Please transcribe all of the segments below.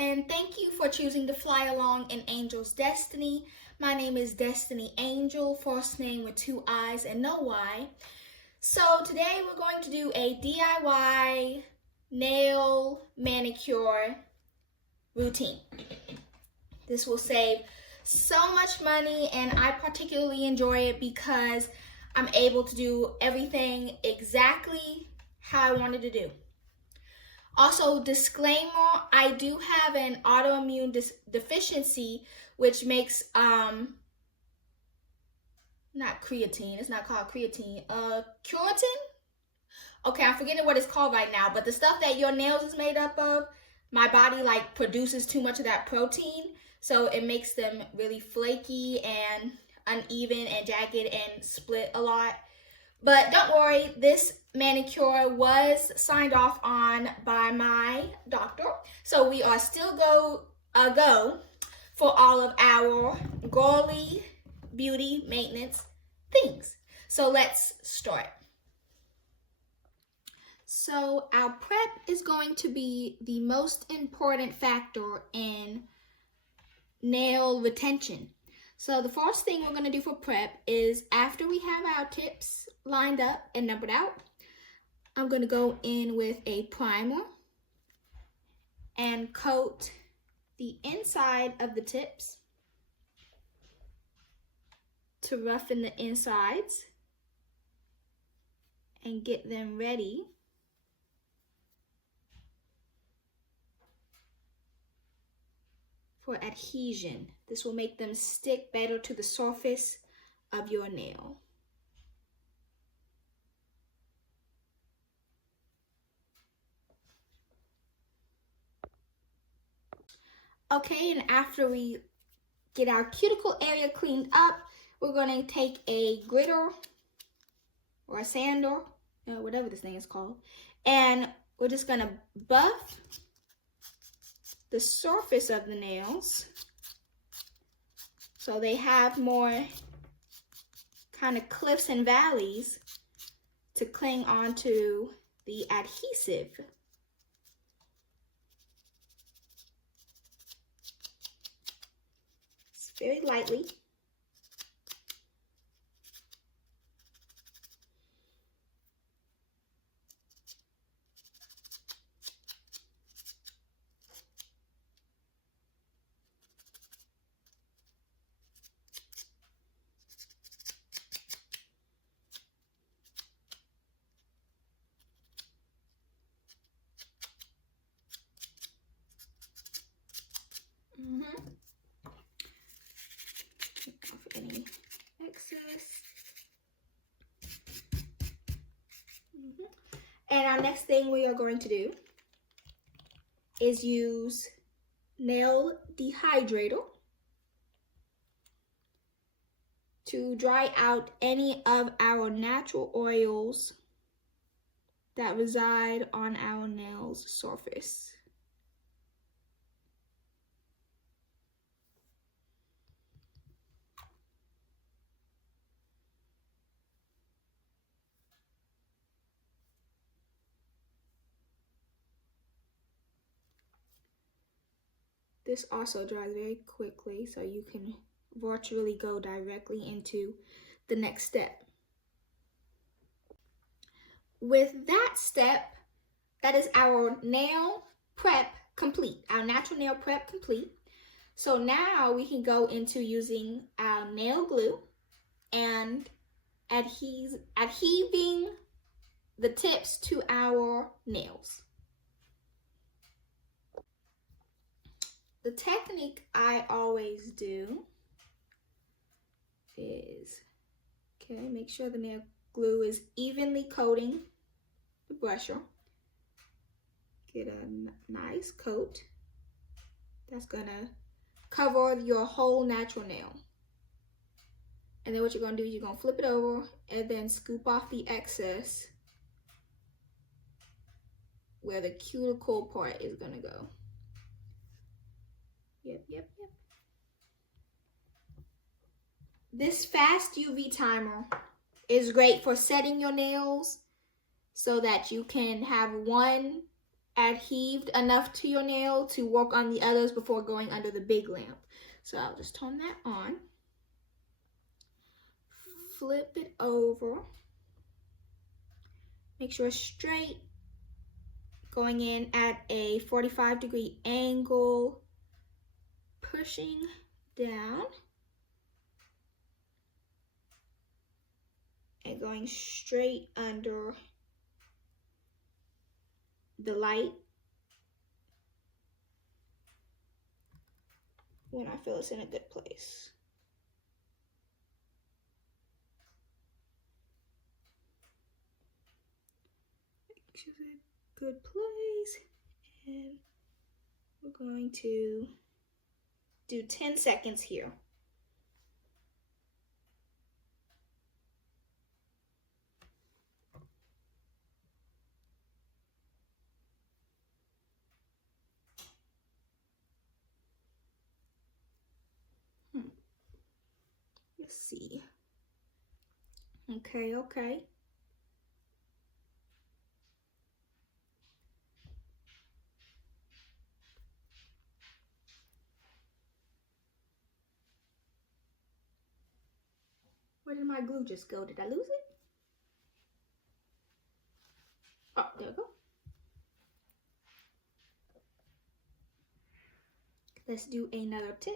and thank you for choosing to fly along in Angel's Destiny. My name is Destiny Angel, first name with 2 I's and no Y. So today we're going to do a DIY nail manicure routine. This will save so much money, and I particularly enjoy it because I'm able to do everything exactly how I wanted to do. Also, disclaimer, I do have an autoimmune deficiency, which makes, not creatine, it's not called creatine, keratin? Okay, I'm forgetting what it's called right now, but the stuff that your nails is made up of, my body like produces too much of that protein, so it makes them really flaky and uneven and jagged and split a lot. But don't worry, this manicure was signed off on by my doctor, so we are still go for all of our girly beauty maintenance things. So let's start. So our prep is going to be the most important factor in nail retention. So the first thing we're going to do for prep is, after we have our tips lined up and numbered out, I'm going to go in with a primer and coat the inside of the tips to roughen the insides and get them ready for adhesion. This will make them stick better to the surface of your nail. Okay, and after we get our cuticle area cleaned up, we're going to take a gritter or a sander, whatever this thing is called, and we're just going to buff the surface of the nails so they have more kind of cliffs and valleys to cling onto the adhesive. Very lightly. Off any excess. And our next thing we are going to do is use nail dehydrator to dry out any of our natural oils that reside on our nail's surface. This also dries very quickly, so you can virtually go directly into the next step. With that step, that is our nail prep complete, our natural nail prep complete. So now we can go into using our nail glue and adhering the tips to our nails. The technique I always do is, make sure the nail glue is evenly coating the brusher. Get a nice coat that's gonna cover your whole natural nail. And then what you're gonna do is you're gonna flip it over and then scoop off the excess where the cuticle part is gonna go. Yep. This fast UV timer is great for setting your nails so that you can have one adhered enough to your nail to work on the others before going under the big lamp. So I'll just turn that on. Flip it over. Make sure it's straight. Going in at a 45-degree angle. Pushing down. And going straight under the light when I feel it's in a good place. Make sure it's in a good place, and we're going to do 10 seconds here. Let's see. Okay. Where did my glue just go? Did I lose it? Oh, there we go. Let's do another tip.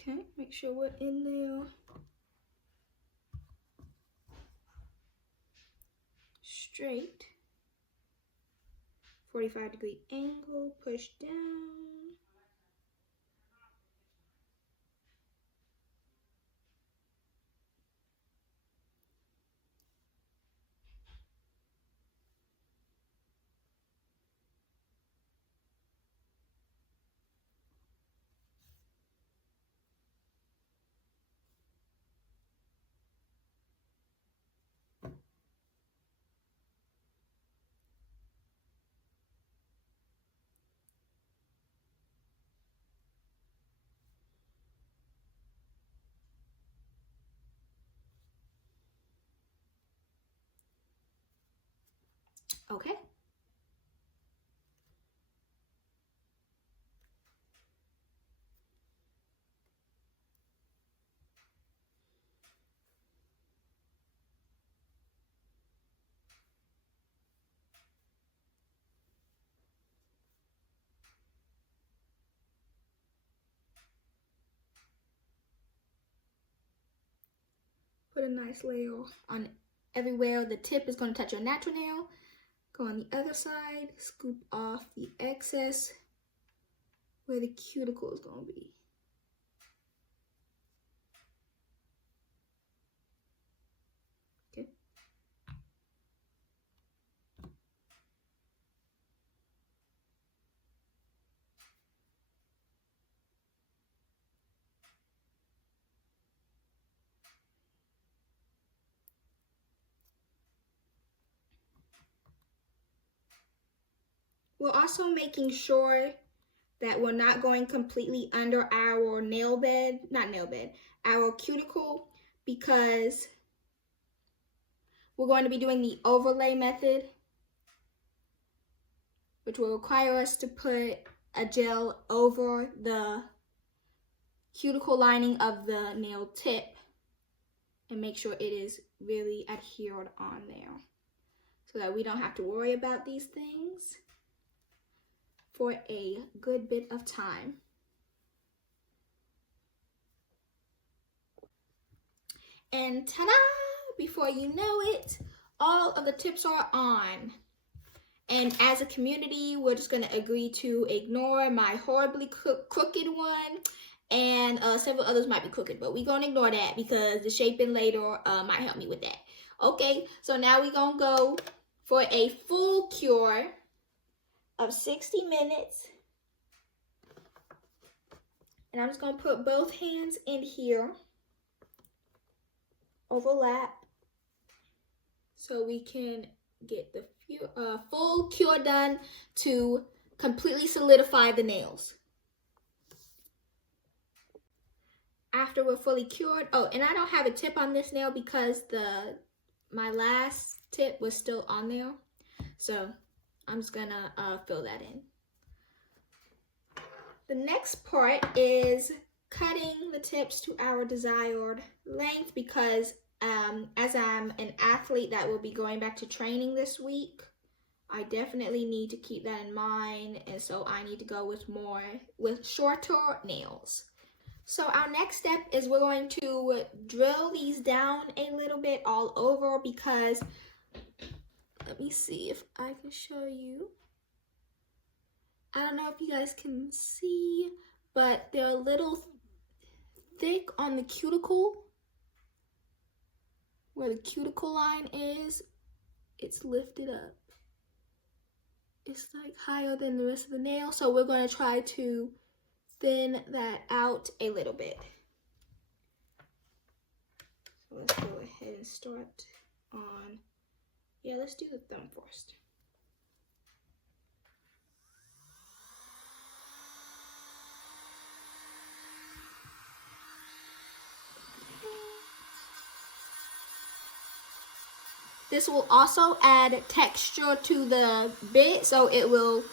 Okay, make sure we're in there. Straight. 45-degree angle, push down. Okay. Put a nice layer on everywhere the tip is going to touch your natural nail. Go on the other side, scoop off the excess where the cuticle is going to be. Okay. We're also making sure that we're not going completely under our our cuticle, because we're going to be doing the overlay method, which will require us to put a gel over the cuticle lining of the nail tip and make sure it is really adhered on there so that we don't have to worry about these things for a good bit of time. And ta-da! Before you know it, all of the tips are on. And as a community, we're just going to agree to ignore my horribly crooked one, and several others might be crooked, but we're going to ignore that because the shaping later might help me with that. Okay, so now we're going to go for a full cure of 60 minutes. And I'm just going to put both hands in here, overlap, so we can get the full cure done to completely solidify the nails. After we're fully cured, oh, and I don't have a tip on this nail because my last tip was still on there, so I'm just gonna fill that in. The next part is cutting the tips to our desired length because as I'm an athlete that will be going back to training this week, I definitely need to keep that in mind, and so I need to go with shorter nails. So our next step is we're going to drill these down a little bit all over because, let me see if I can show you. I don't know if you guys can see, but they're a little thick on the cuticle. Where the cuticle line is, it's lifted up. It's like higher than the rest of the nail, so we're going to try to thin that out a little bit. So let's go ahead and start on, let's do the thumb first. This will also add texture to the bit, so it will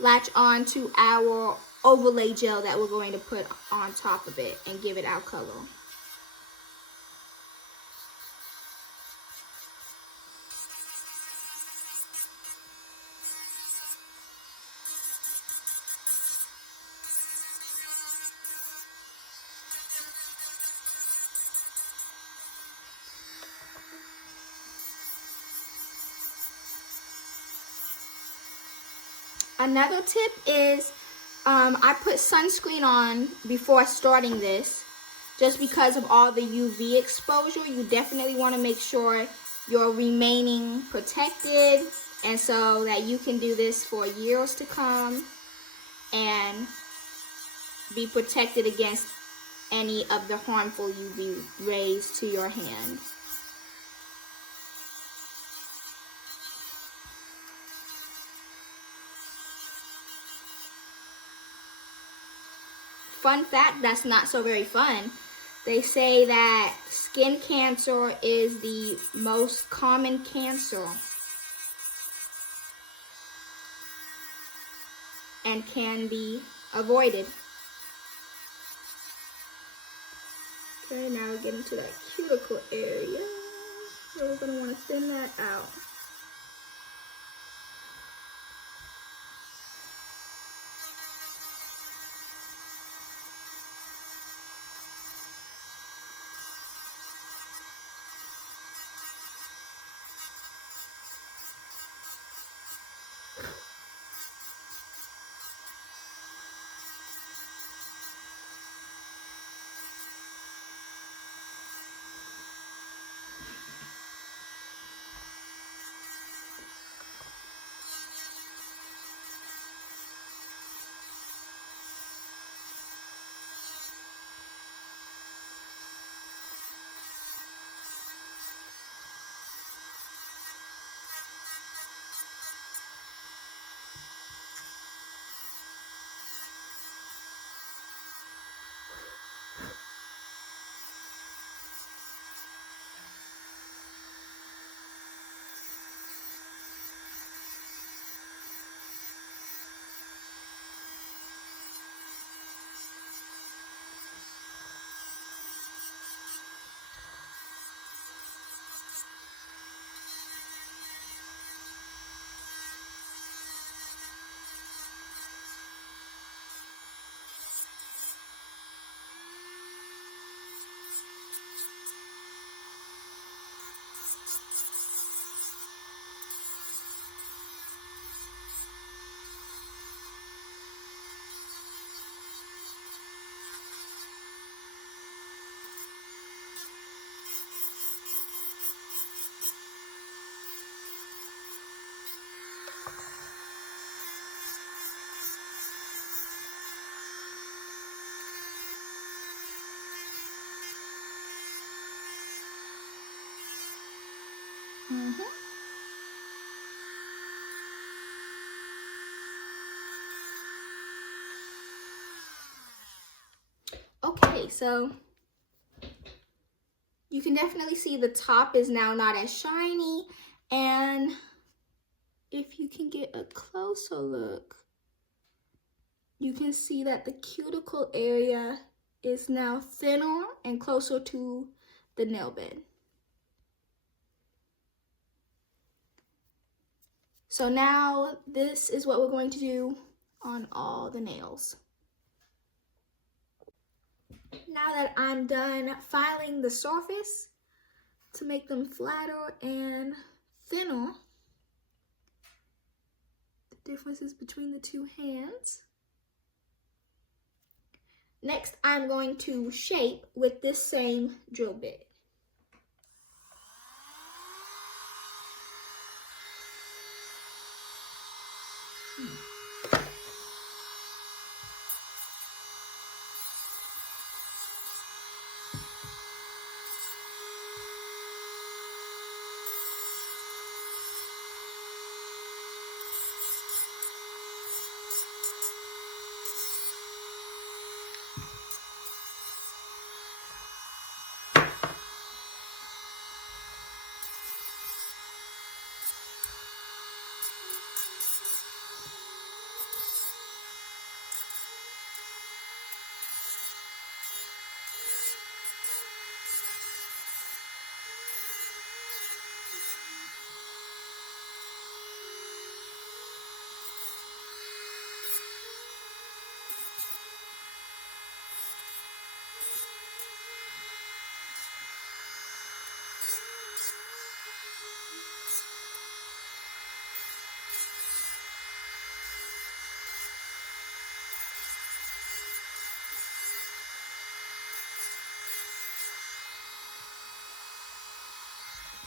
latch on to our overlay gel that we're going to put on top of it and give it our color. Another tip is I put sunscreen on before starting this just because of all the UV exposure. You definitely want to make sure you're remaining protected, and so that you can do this for years to come and be protected against any of the harmful UV rays to your hand. Fun fact that's not so very fun. They say that skin cancer is the most common cancer and can be avoided. Okay, now we're getting to that cuticle area. So we're going to want to thin that out. Okay, so you can definitely see the top is now not as shiny, and if you can get a closer look, you can see that the cuticle area is now thinner and closer to the nail bed. So now this is what we're going to do on all the nails. Now that I'm done filing the surface to make them flatter and thinner, the differences between the two hands. Next, I'm going to shape with this same drill bit.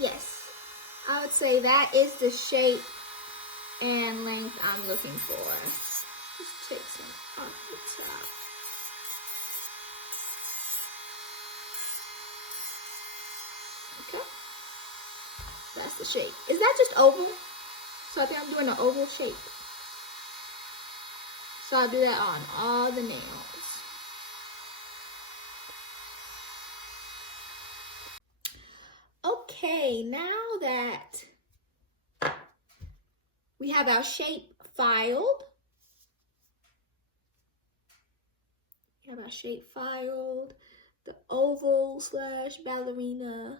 Yes, I would say that is the shape and length I'm looking for. Just take some off the top. Okay, that's the shape. Is that just oval? So I think I'm doing an oval shape. So I'll do that on all the nails. Okay, now that we have our shape filed, the oval / ballerina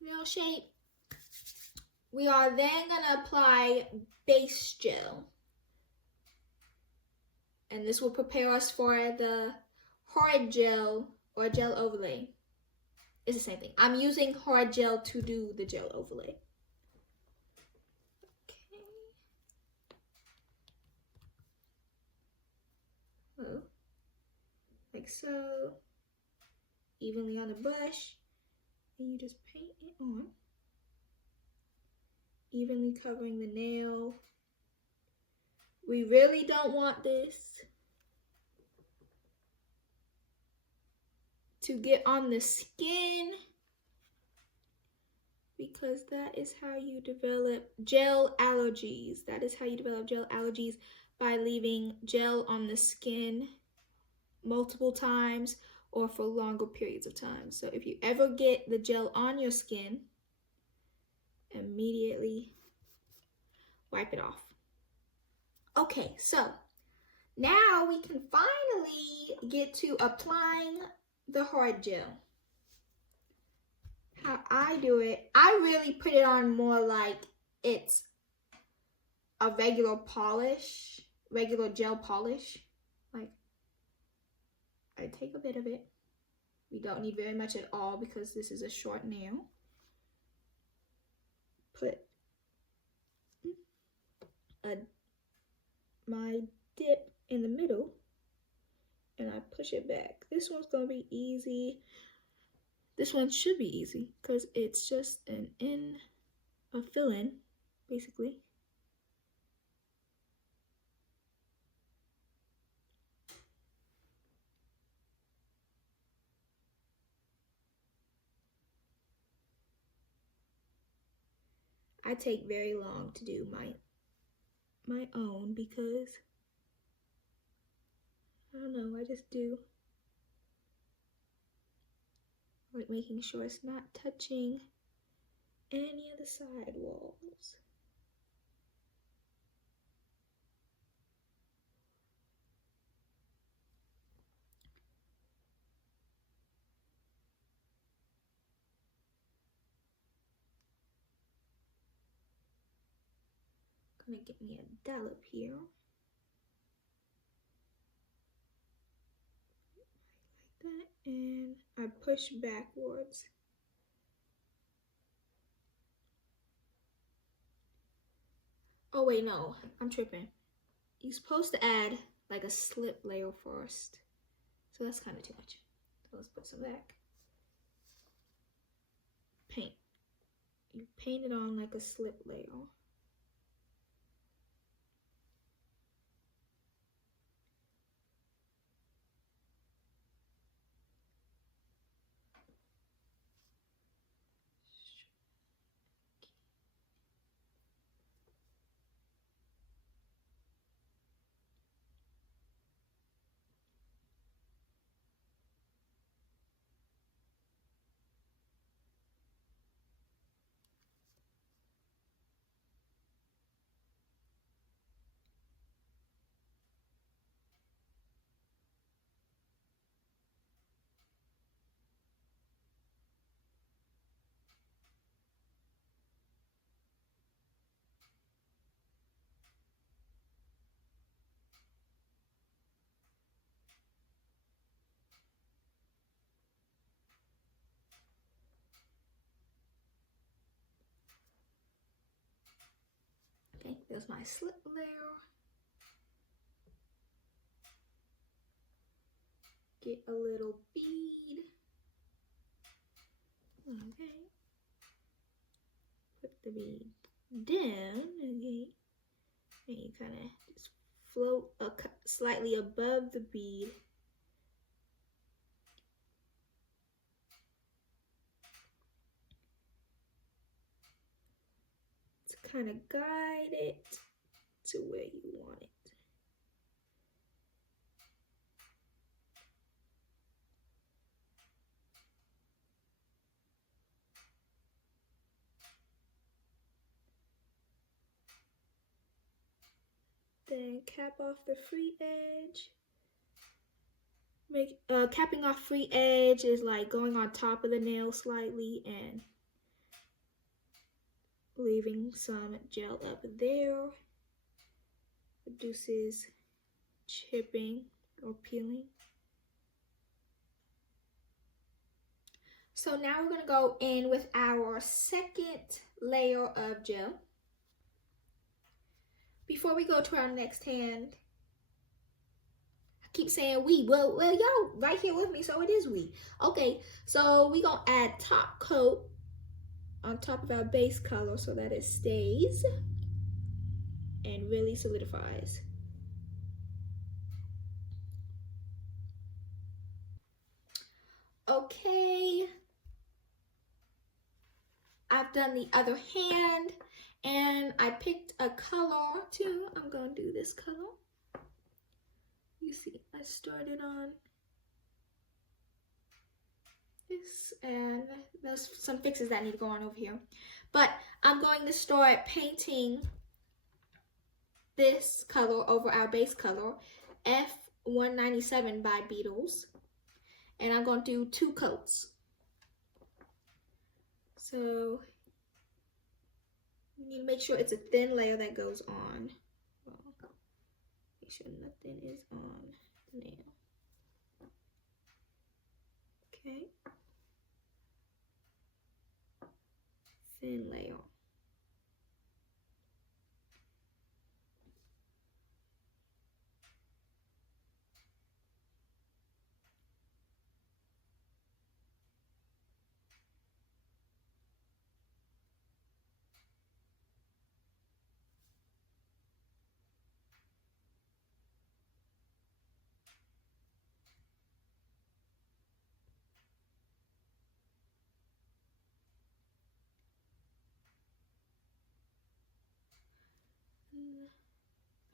nail shape, we are then gonna apply base gel. And this will prepare us for the hard gel or gel overlay. It's the same thing. I'm using hard gel to do the gel overlay. Okay. Well, like so. Evenly on the brush. And you just paint it on. Evenly covering the nail. We really don't want this to get on the skin, because that is how you develop gel allergies. That is how you develop gel allergies, by leaving gel on the skin multiple times or for longer periods of time. So if you ever get the gel on your skin, immediately wipe it off. Okay, so now we can finally get to applying the hard gel. How I do it, I really put it on more like it's a regular gel polish. Like, I take a bit of it. We don't need very much at all because this is a short nail. Put my dip in the middle and I push it back. This one's gonna be easy. This one should be easy because it's just a fill-in, basically. I take very long to do my own because I don't know, I just do. Like making sure it's not touching any of the side walls. Gonna get me a dollop here. Like that, and I push backwards. Oh wait, no, I'm tripping. You're supposed to add like a slip layer first. So that's kind of too much. So let's put some back. Paint. You paint it on like a slip layer. Okay, there's my slip layer. Get a little bead. Okay. Put the bead down. Okay. And you kind of just float slightly above the bead. To kind of guide it to where you want it. Then cap off the free edge. Capping off free edge is like going on top of the nail slightly and leaving some gel up there. Reduces chipping or peeling. So now we're going to go in with our second layer of gel. Before we go to our next hand, I keep saying we. Well, y'all right here with me, so it is we. Okay, so we're going to add top coat on top of our base color so that it stays and really solidifies. Okay, I've done the other hand and I picked a color too. I'm going to do this color. You see, I started on this and there's some fixes that need to go on over here. But I'm going to start painting this color over our base color, F197 by Beetles. And I'm going to do 2 coats. So you need to make sure it's a thin layer that goes on. Well, make sure nothing is on the nail. Okay. Thin layer.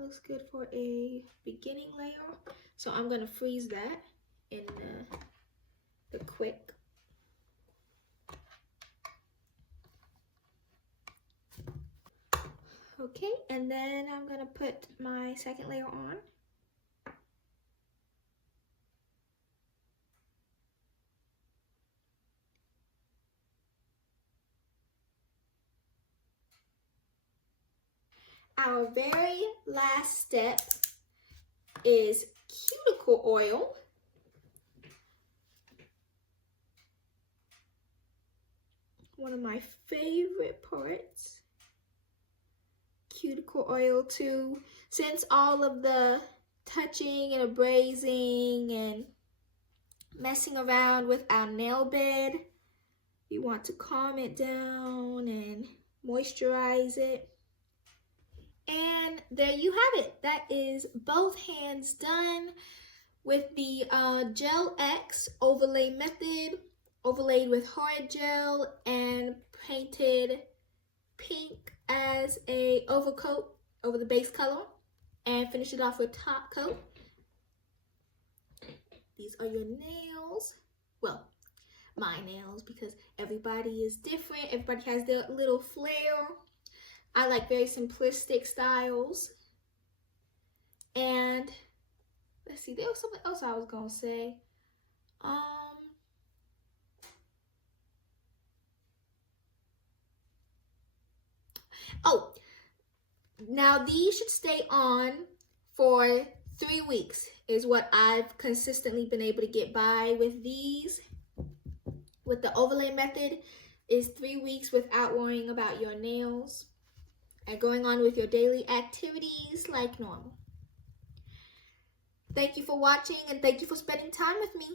That looks good for a beginning layer. So I'm gonna freeze that in the quick. Okay, and then I'm gonna put my second layer on. Our very last step is cuticle oil. One of my favorite parts. Cuticle oil to sense all of the touching and abrasing and messing around with our nail bed. You want to calm it down and moisturize it. And there you have it. That is both hands done with the Gel X overlay method, overlaid with hard gel and painted pink as a overcoat over the base color, and finish it off with top coat. These are your nails. Well, my nails, because everybody is different. Everybody has their little flair. I like very simplistic styles. And let's see, there was something else I was gonna say. Oh, now these should stay on for 3 weeks is what I've consistently been able to get by with these. With the overlay method is 3 weeks without worrying about your nails and going on with your daily activities like normal. Thank you for watching and thank you for spending time with me.